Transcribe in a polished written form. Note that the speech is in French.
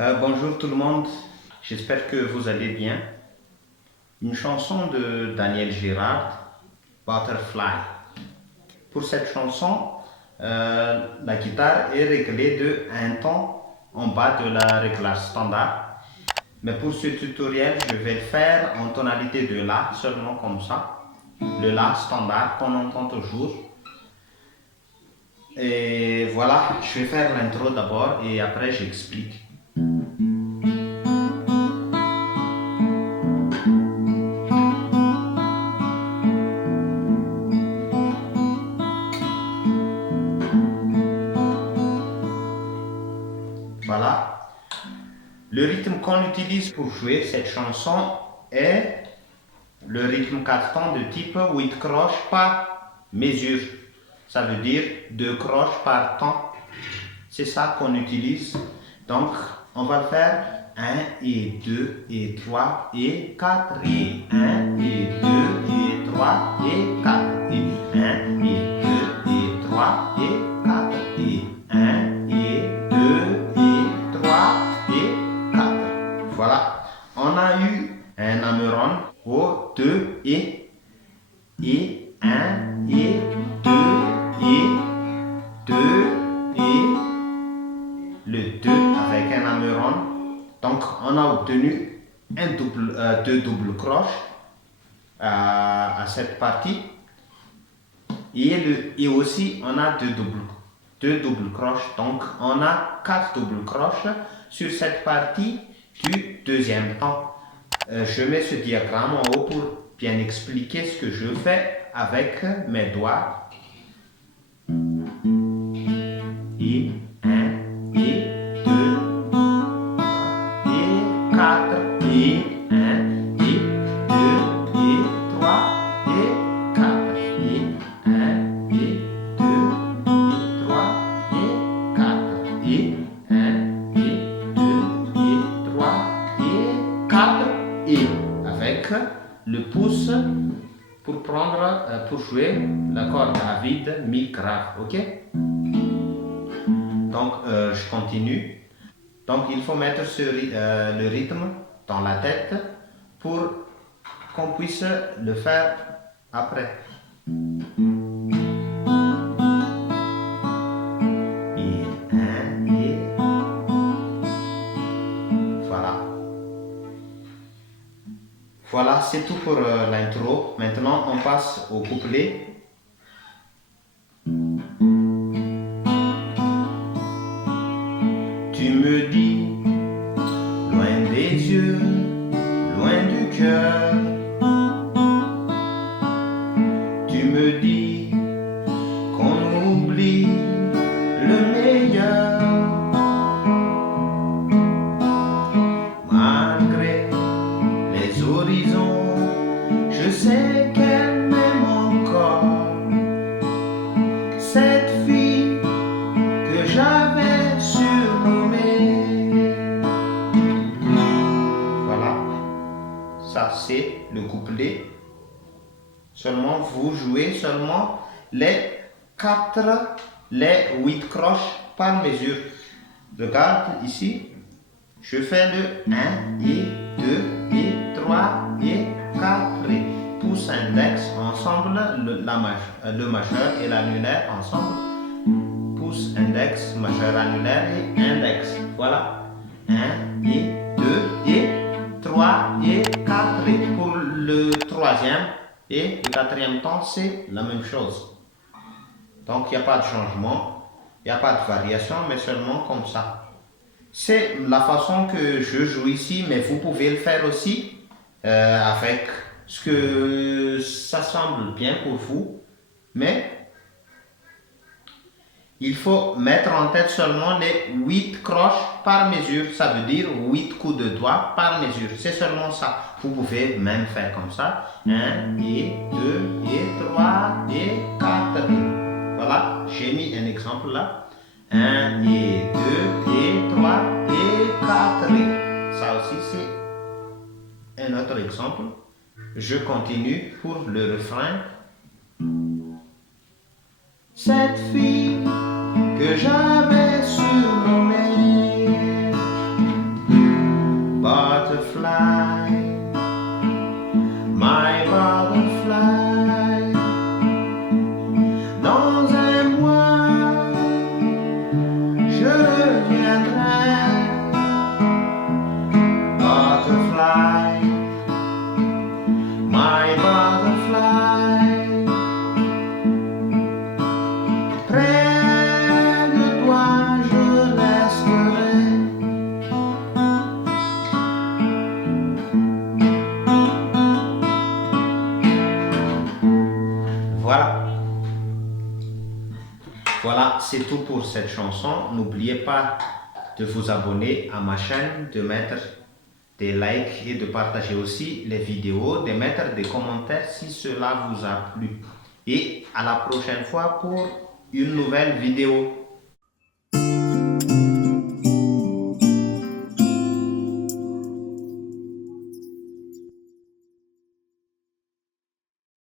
Bonjour tout le monde, j'espère que vous allez bien. Une chanson de Daniel Girard, Butterfly. Pour cette chanson, la guitare est réglée de un ton en bas de la réglage standard. Mais pour ce tutoriel, je vais le faire en tonalité de La, seulement comme ça. Le La standard qu'on entend toujours. Et voilà, je vais faire l'intro d'abord et après j'explique. Voilà. Le rythme qu'on utilise pour jouer cette chanson est le rythme 4 temps de type 8 croches par mesure. Ça veut dire 2 croches par temps. C'est ça qu'on utilise. Donc, on va le faire 1 et 2 et 3 et 4 et 1 et 2 et 3 et 4 et 1 et 2 et 3 et 4 et 1 et 2 et 3 et 4. Voilà. On a eu un hammer-on au 2 et 1 et 2 et 2 et le 2 avec un hammer-on. Donc on a obtenu deux doubles croches à cette partie et aussi on a deux doubles croches. Donc on a 4 doubles croches sur cette partie du deuxième temps. Je mets ce diagramme en haut pour bien expliquer ce que je fais avec mes doigts. Et 1, et 2, et 4, et 1, et 2, et 3, et 4, et 1, et 2, et 3, et 4, et 1, et 2, et 3, et 4, et avec le pouce pour jouer la corde à vide mi grave, ok? Donc je continue. Donc il faut mettre le rythme dans la tête pour qu'on puisse le faire après. Et 1 et voilà. Voilà, c'est tout pour l'intro. Maintenant, on passe au couplet. Tu me dis, loin des yeux, loin du cœur. Tu me dis qu'on oublie le meilleur. Malgré les horizons, je sais qu'elle m'aime encore. Cette fille que j'avais surnommée. Voilà, ça c'est le couplet. Seulement vous jouez seulement les 8 croches par mesure. Regarde ici. Je fais le 1 et 2 et 3 et 4 et pouce index ensemble, le majeur et l'annulaire ensemble. Pouce index, majeur annulaire et index. Voilà. 1 et 2 et 3 et 4 et pour le troisième et le quatrième temps, c'est la même chose. Donc il n'y a pas de changement, il n'y a pas de variation, mais seulement comme ça. C'est la façon que je joue ici, mais vous pouvez le faire aussi avec ce que ça semble bien pour vous. Mais il faut mettre en tête seulement les 8 croches par mesure. Ça veut dire 8 coups de doigts par mesure. C'est seulement ça. Vous pouvez même faire comme ça. 1 et 2 et 3 et 4. Voilà, j'ai mis un exemple là. 1 et 2 et 3 et 4. Ça aussi c'est un autre exemple. Je continue pour le refrain. Cette fille que j'avais surnommée. Voilà, c'est tout pour cette chanson. N'oubliez pas de vous abonner à ma chaîne, de mettre des likes et de partager aussi les vidéos, de mettre des commentaires si cela vous a plu. Et à la prochaine fois pour une nouvelle vidéo.